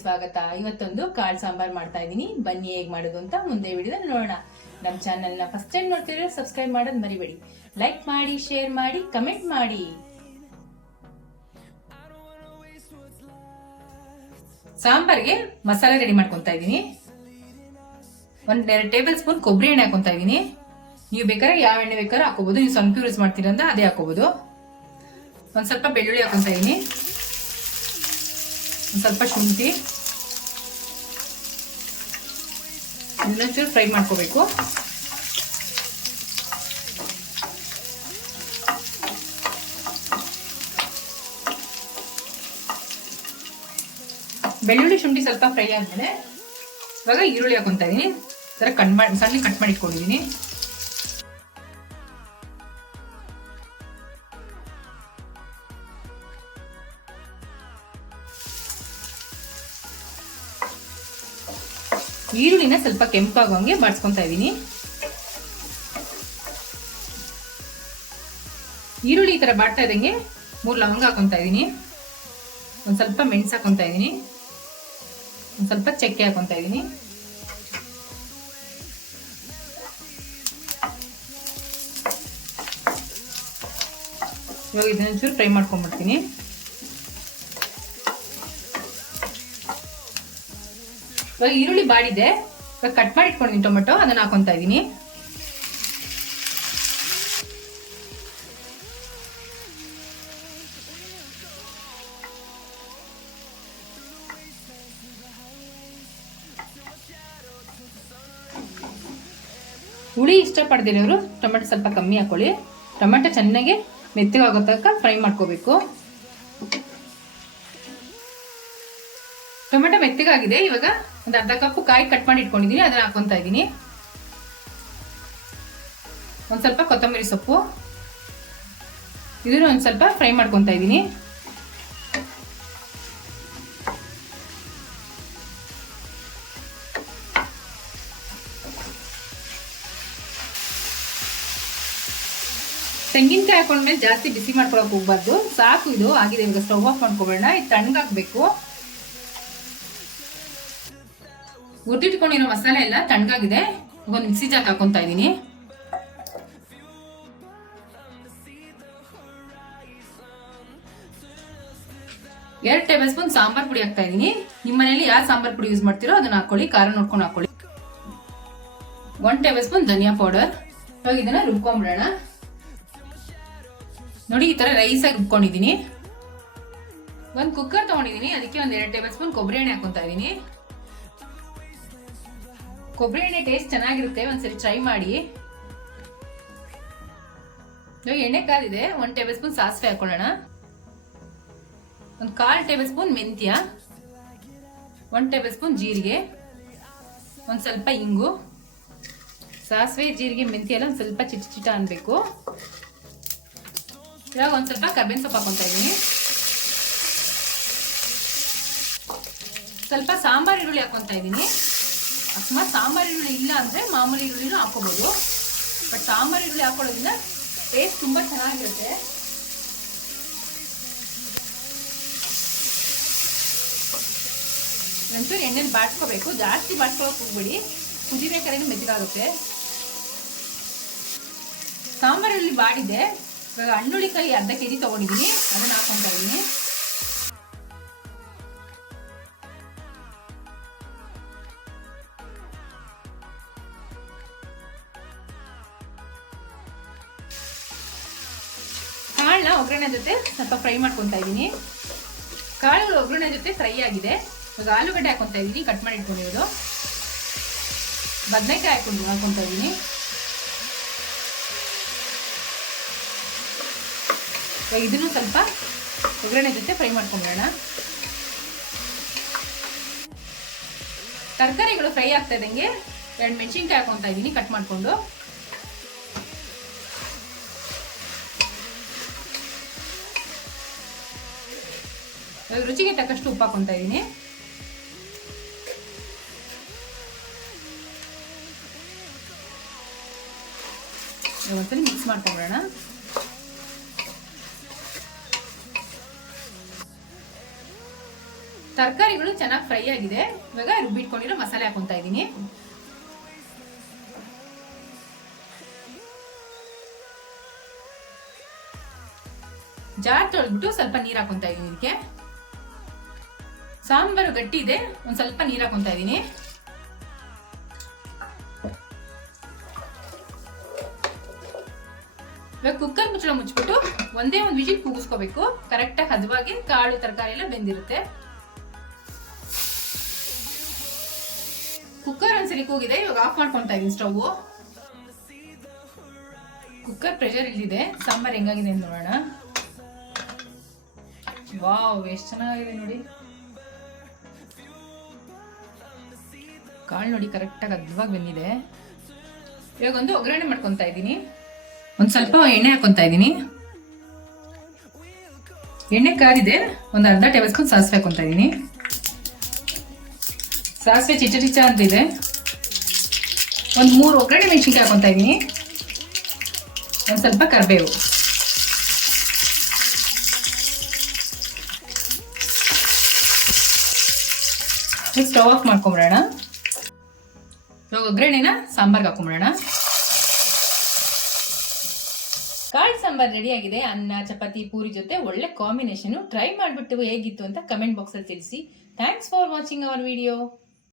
ಸ್ವಾಗತ. ಇವತ್ತೊಂದು ಕಾಳು ಸಾಂಬಾರ್ ಮಾಡ್ತಾ ಇದ್ದೀನಿ. ಬನ್ನಿ ಹೇಗ್ ಮಾಡೋದು ಅಂತ ಮುಂದೆ ವಿಡಿಯೋದಲ್ಲಿ ನೋಡೋಣ. ನಮ್ಮ ಚಾನಲ್ನ ಫಸ್ಟ್ ಟೈಮ್ ನೋಡ್ತಿದ್ರೆ ಸಬ್ಸ್ಕ್ರೈಬ್ ಮಾಡೋದು ಮರಿಬೇಡಿ. ಲೈಕ್ ಮಾಡಿ ಶೇರ್ ಮಾಡಿ ಕಮೆಂಟ್ ಮಾಡಿ. ಸಾಂಬಾರ್ಗೆ ಮಸಾಲೆ ರೆಡಿ ಮಾಡ್ಕೊತಾ ಇದ್ದೀನಿ. ಒಂದ್ ಎರಡು ಟೇಬಲ್ ಸ್ಪೂನ್ ಕೊಬ್ಬರಿ ಎಣ್ಣೆ ಹಾಕೊಂತಾ ಇದ್ದೀನಿ. ನೀವು ಬೇಕಾದ್ರೆ ಯಾವ ಎಣ್ಣೆ ಬೇಕಾದ್ರೆ ಹಾಕೋಬಹುದು ನೀವು ಸ್ವಲ್ಪ ಯೂಸ್ ಮಾಡ್ತೀರ ಅಂದ್ರೆ ಅದೇ ಹಾಕೋಬಹುದು ಒಂದ್ ಸ್ವಲ್ಪ ಬೆಳ್ಳುಳ್ಳಿ ಹಾಕೊಂತ ಇದ್ದೀನಿ. ಸ್ವಲ್ಪ ಶುಂಠಿ ಇನ್ನೊಂಚೂರು ಫ್ರೈ ಮಾಡ್ಕೋಬೇಕು. ಬೆಳ್ಳುಳ್ಳಿ ಶುಂಠಿ ಸ್ವಲ್ಪ ಫ್ರೈ ಆದ್ಮೇಲೆ ಇವಾಗ ಈರುಳ್ಳಿ ಹಾಕೊಂತ ಥರ ಕಟ್ ಮಾಡಿ ಸಣ್ಣ ಕಟ್ ಮಾಡಿ ಇಟ್ಕೊಂಡಿದ್ದೀನಿ ಈರುಳ್ಳಿನ ಸ್ವಲ್ಪ ಕೆಂಪಾಗೋಂಗೆ ಬಾಡ್ಸ್ಕೊಂತ ಇದೀನಿ ಈರುಳ್ಳಿ ಈ ತರ ಬಾಡ್ತಾ ಇದ್ದಂಗೆ ಮೂರು ಲವಂಗ ಹಾಕೊಂತ ಇದೀನಿ ಒಂದ್ ಸ್ವಲ್ಪ ಮೆಣಸು ಹಾಕೊತಾ ಇದೀನಿ ಒಂದ್ ಸ್ವಲ್ಪ ಚಕ್ಕೆ ಹಾಕೊತಾ ಇದೀನಿ ಇವಾಗ ಇದನ್ನ ಫ್ರೈ ಮಾಡ್ಕೊಂಡ್ಬಿಡ್ತೀನಿ. ಇವಾಗ ಈರುಳ್ಳಿ ಬಾಡಿದೆ. ಇವಾಗ ಕಟ್ ಮಾಡಿ ಇಟ್ಕೊಂಡಿದ್ದೀನಿ ಟೊಮೆಟೊ, ಅದನ್ನ ಹಾಕೊತಾ ಇದ್ದೀನಿ. ಹುಳಿ ಇಷ್ಟಪಡ್ದಿರೋರು ಟೊಮೆಟೊ ಸ್ವಲ್ಪ ಕಮ್ಮಿ ಹಾಕೊಳ್ಳಿ. ಟೊಮೆಟೊ ಚೆನ್ನಾಗಿ ಮೆತ್ತಗಾಗೋ ತನಕ ಫ್ರೈ ಮಾಡ್ಕೋಬೇಕು. ಟೊಮೆಟೊ ಮೆತ್ತಗಾಗಿದೆ, ಇವಾಗ ಒಂದು ಅರ್ಧ ಕಪ್ ಕಾಯಿ ಕಟ್ ಮಾಡಿ ಇಟ್ಕೊಂಡಿದ್ದೀನಿ ಅದನ್ನ ಹಾಕೊಂತ ಇದ್ದೀನಿ. ಒಂದು ಸ್ವಲ್ಪ ಕೊತ್ತಂಬರಿ ಸೊಪ್ಪು. ಇದನ್ನು ಒಂದು ಸ್ವಲ್ಪ ಫ್ರೈ ಮಾಡ್ಕೊಂತ ಇದ್ದೀನಿ. ತೆಂಗಿನಕಾಯಿ ಹಾಕೊಂಡ್ಮೇಲೆ ಜಾಸ್ತಿ ಬಿಸಿ ಮಾಡ್ಕೊಳಕ್ ಹೋಗ್ಬಾರ್ದು. ಸಾಕು ಇದು, ಆಗಿದೆ. ಈಗ ಸ್ಟವ್ ಆಫ್ ಮಾಡ್ಕೊಬೇಡ ಇದು ತಣ್ಣಗಾಕ್ಬೇಕು. ಹುರಿದಿಟ್ಕೊಂಡಿರೋ ಮಸಾಲೆ ಎಲ್ಲ ತಣ್ಣಗಾಗಿದೆ. ಒಂದು ಮಿಕ್ಸಿ ಜಾಕ್ ಹಾಕೊಂತ ಇದ್ದೀನಿ. ಎರಡು ಟೇಬಲ್ ಸ್ಪೂನ್ ಸಾಂಬಾರ್ ಪುಡಿ ಹಾಕ್ತಾ ಇದ್ದೀನಿ. ನಿಮ್ಮ ಮನೆಯಲ್ಲಿ ಯಾವ ಸಾಂಬಾರ್ ಪುಡಿ ಯೂಸ್ ಮಾಡ್ತೀರೋ ಅದನ್ನ ಹಾಕೊಳ್ಳಿ, ಖಾರ ನೋಡ್ಕೊಂಡು ಹಾಕೊಳ್ಳಿ. ಒನ್ ಟೇಬಲ್ ಸ್ಪೂನ್ ಧನಿಯಾ ಪೌಡರ್. ಇದನ್ನ ರುಬ್ಕೊಂಡ್ಬಿಡೋಣ ನೋಡಿ, ಈ ತರ ರೈಸ್ ಆಗಿ ರುಬ್ಕೊಂಡಿದ್ದೀನಿ. ಒಂದು ಕುಕ್ಕರ್ ತಗೊಂಡಿದ್ದೀನಿ. ಅದಕ್ಕೆ ಒಂದ್ ಎರಡು ಟೇಬಲ್ ಸ್ಪೂನ್ ಕೊಬ್ಬರಿ ಎಣ್ಣೆ ಹಾಕೊಂತ ಇದ್ದೀನಿ. ಕೊಬ್ಬರಿ ಎಣ್ಣೆ ಟೇಸ್ಟ್ ಚೆನ್ನಾಗಿರುತ್ತೆ, ಒಂದ್ಸರಿ ಟ್ರೈ ಮಾಡಿ. ಎಣ್ಣೆ ಕಾದಿದೆ ಒನ್ ಟೇಬಲ್ ಸ್ಪೂನ್ ಸಾಸಿವೆ ಹಾಕೊಳ್ಳೋಣ. ಒಂದು ಕಾಲ್ ಟೇಬಲ್ ಸ್ಪೂನ್ ಮೆಂತ್ಯ. ಒನ್ ಟೇಬಲ್ ಸ್ಪೂನ್ ಜೀರಿಗೆ. ಒಂದ್ ಸ್ವಲ್ಪ ಇಂಗು. ಸಾಸಿವೆ, ಜೀರಿಗೆ, ಮೆಂತ್ಯ ಎಲ್ಲ ಒಂದು ಸ್ವಲ್ಪ ಚಿಟ ಚಿಟ ಅನ್ಬೇಕು. ಇವಾಗ ಒಂದ್ ಸ್ವಲ್ಪ ಕಬ್ಬಿನ ಸೊಪ್ಪು ಹಾಕೊತಾ ಇದ್ದೀನಿ ಸ್ವಲ್ಪ ಸಾಂಬಾರ್, ಈರುಳ್ಳಿ ಹಾಕೊಂತ ಇದ್ದೀನಿ ಅಕಸ್ಮಾತ್ ಸಾಂಬಾರ್ ಈರುಳ್ಳಿ ಇಲ್ಲ ಅಂದ್ರೆ ಮಾಮೂಲಿ ಈರುಳ್ಳಿನೂ ಹಾಕೋಬಹುದು ಬಟ್ ಸಾಂಬಾರ್ ಈರುಳ್ಳಿ ಹಾಕೊಳ್ಳೋದ್ರಿಂದ ಟೇಸ್ಟ್ ತುಂಬಾ ಚೆನ್ನಾಗಿರುತ್ತೆ. ನಂತರ ಎಣ್ಣೆಲಿ ಬಾಟ್ಕೋಬೇಕು ಜಾಸ್ತಿ ಬಾಡ್ಸ್ಕೊಳಕ್ ಹೋಗ್ಬೇಡಿ. ಕುದಿಬೇಕಾದ್ರೆ ಮೆದುಗಾಗುತ್ತೆ ಸಾಂಬಾರಲ್ಲಿ ಬಾಡಿದೆ. ಇವಾಗ ಹಣ್ಣುಳಿಕಾಯಿ ಅರ್ಧ ಕೆಜಿ ತಗೊಂಡಿದ್ದೀನಿ. ಅದನ್ನು ಹಾಕ್ಕೊತಾ ಇದ್ದೀನಿ. ಕಾಳನ್ನ ಒಗ್ಗರಣೆ ಜೊತೆ ಸ್ವಲ್ಪ ಫ್ರೈ ಮಾಡ್ಕೊತಾ ಇದ್ದೀನಿ. ಕಾಳು ಒಗ್ಗರಣೆ ಜೊತೆ ಫ್ರೈ ಆಗಿದೆ. ಇವಾಗ ಆಲೂಗಡ್ಡೆ ಹಾಕೊತಾ ಇದ್ದೀನಿ ಕಟ್ ಮಾಡಿ ಇಟ್ಕೊಂಡಿರೋದು. ಬದನೆಕಾಯಿ ಹಾಕೊಂಡು ಹಾಕೊತಾ ಇದ್ದೀನಿ. ಇವಾಗ ಇದನ್ನು ಸ್ವಲ್ಪ ಒಗ್ಗರಣೆ ಜೊತೆ ಫ್ರೈ ಮಾಡ್ಕೊಂಬಿಡೋಣ ತರಕಾರಿಗಳು ಫ್ರೈ ಆಗ್ತಾ ಇದ್ದಂಗೆ ಎರಡು ಮೆಣಸಿನ್ಕಾಯಿ ಹಾಕೊತಾ ಇದ್ದೀನಿ ಕಟ್ ಮಾಡಿಕೊಂಡು. ರುಚಿಗೆ ತಕ್ಕಷ್ಟು ಉಪ್ಪು ಹಾಕೊತಾ ಇದ್ದೀನಿ ಒಂದ್ಸಲಿ ಮಿಕ್ಸ್ ಮಾಡ್ಕೊಂಬಿಡೋಣ ತರಕಾರಿಗಳು ಚೆನ್ನಾಗಿ ಫ್ರೈ ಆಗಿದೆ. ಇವಾಗ ರುಬ್ಬಿಟ್ಕೊಂಡಿರೋ ಮಸಾಲೆ ಹಾಕೊಂತಾ ಇದ್ದೀನಿ ಜಾರ್ ತೊಳೆದ್ಬಿಟ್ಟು ಸ್ವಲ್ಪ ನೀರು ಹಾಕೊಂತಾ ಇದೀನಿ ಇದಕ್ಕೆ. ಸಾಂಬಾರು ಗಟ್ಟಿ ಇದೆ ಒಂದು ಸ್ವಲ್ಪ ನೀರ್ ಹಾಕೊಂತಾ ಇದೀನಿ ಇವಾಗ ಕುಕ್ಕರ್ ಮುಚ್ಚಳ ಮುಚ್ಚಿಬಿಟ್ಟು ಒಂದೇ ಒಂದು ವಿಜಿಲ್ ಕೂಗಿಸ್ಕೋಬೇಕು. ಕರೆಕ್ಟಾಗಿ ಹದವಾಗಿ ಕಾಳು, ತರಕಾರಿ ಎಲ್ಲ ಬೆಂದಿರುತ್ತೆ. ಕುಕ್ಕರ್ ಒಂದ್ಸರಿ ಕೂಗಿದೆ, ಇವಾಗ ಆಫ್ ಮಾಡ್ಕೊಂತಾ ಇದೀನಿ ಸ್ಟವ್ ಕುಕ್ಕರ್ ಪ್ರೆಷರ್ ಇಲ್ಲಿದೆ, ಸಾಂಬಾರ್ ಹೆಂಗಾಗಿದೆ ನೋಡೋಣ. ವಾವ್ ಎಷ್ಟು ಚೆನ್ನಾಗಿದೆ ನೋಡಿ. ಕಾಳು ನೋಡಿ ಕರೆಕ್ಟಾಗಿ ಅದ್ವಾಗಿ ಬಂದಿದೆ. ಇವಾಗ ಒಂದು ಒಗ್ಗರಣೆ ಮಾಡ್ಕೊತಾ ಇದ್ದೀನಿ. ಒಂದು ಸ್ವಲ್ಪ ಎಣ್ಣೆ ಹಾಕೊತಾ ಇದ್ದೀನಿ. ಎಣ್ಣೆ ಕಾರಿದೆ, ಒಂದು ಅರ್ಧ ಟೇಬಲ್ ಸ್ಪೂನ್ ಸಾಸಿವೆ ಹಾಕೊತಾ ಇದ್ದೀನಿ. ಸಾಸಿವೆ ಚಿಚ ಚಿಚ್ಚ ಅಂತಿದೆ ಒಂದು ಮೂರು ಒಗ್ಗರಣೆ ಮೆಣಸಿನ್ಕಾಯಿ ಹಾಕೊತಾ ಇದ್ದೀನಿ. ಒಂದು ಸ್ವಲ್ಪ ಕರಿಬೇವು. ಸ್ಟವ್ ಆಫ್ ಮಾಡ್ಕೊಂಬಿಡೋಣ. ಇವಾಗ ಒಗ್ಗರಣೆನ ಸಾಂಬಾರ್ಗೆ ಹಾಕೊಂಬಿಡೋಣ. ಕಾಳು ಸಾಂಬಾರ್ ರೆಡಿ ಆಗಿದೆ. ಅನ್ನ, ಚಪಾತಿ, ಪೂರಿ ಜೊತೆ ಒಳ್ಳೆ ಕಾಂಬಿನೇಷನ್ ಟ್ರೈ ಮಾಡಿಬಿಟ್ಟು ಹೇಗಿತ್ತು ಅಂತ ಕಮೆಂಟ್ ಬಾಕ್ಸಲ್ಲಿ ತಿಳಿಸಿ. Thanks for watching our video